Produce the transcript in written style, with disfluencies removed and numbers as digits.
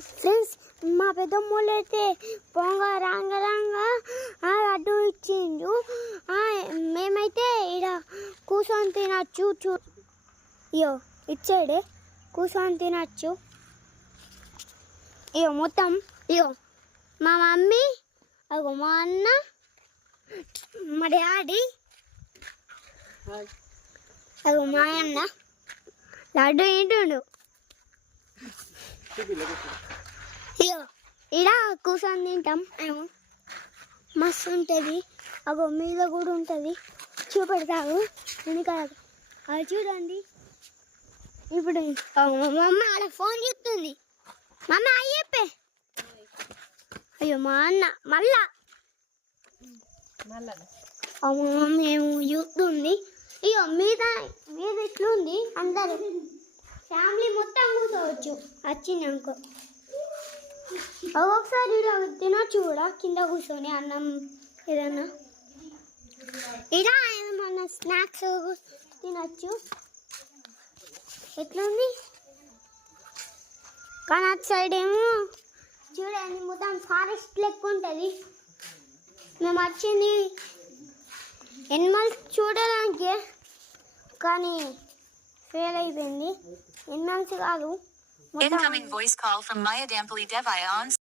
Friends మా పెద్దమ్మోళ్ళు అయితే పొంగ రాంగ లడ్డు ఇచ్చిండ్రు. మేమైతే ఇక్కడ కూర్చొని తినచ్చు. ఇయో ఇచ్చాడే కూర్చొని తినచ్చు. ఇయో మొత్తం ఇయో మా మమ్మీ అగో మా అన్న మా డాడీ అగో మా అన్న లడ్డు తింటుండు. ఇగో ఇలా కూర్చొని తింటాం మేము. మస్తు ఉంటుంది. అగో మీద కూడా ఉంటుంది. చూపెడతారు వెనకాల. అది చూడండి. ఇప్పుడు మా అమ్మ ఆడ ఫోన్ చూస్తుంది. మా అమ్మ అయ్యప్పే. అయ్యో మా అన్న మళ్ళా మా మమ్మీ ఏమో చూస్తుంది. ఇగో మీద ఎట్లుంది. అందరు ఫ్యామిలీ మొత్తం కూర్చోవచ్చు వచ్చినాక. ఒక్కొక్కసారి తినొచ్చు కూడా కింద కూర్చొని అన్నం ఏదన్నా ఇలా ఏమన్నా స్నాక్స్ తినచ్చు. ఎట్లుంది కానీ అటు సైడ్ ఏమో చూడండి మొత్తం ఫారెస్ట్ లెక్క ఉంటుంది. మేము వచ్చింది ఎనిమల్స్ చూడడానికి కానీ ఫెయిల్ అయిపోయింది. ఎనిమల్స్ కాదు. Incoming voice call from Maya Dampali Devaya on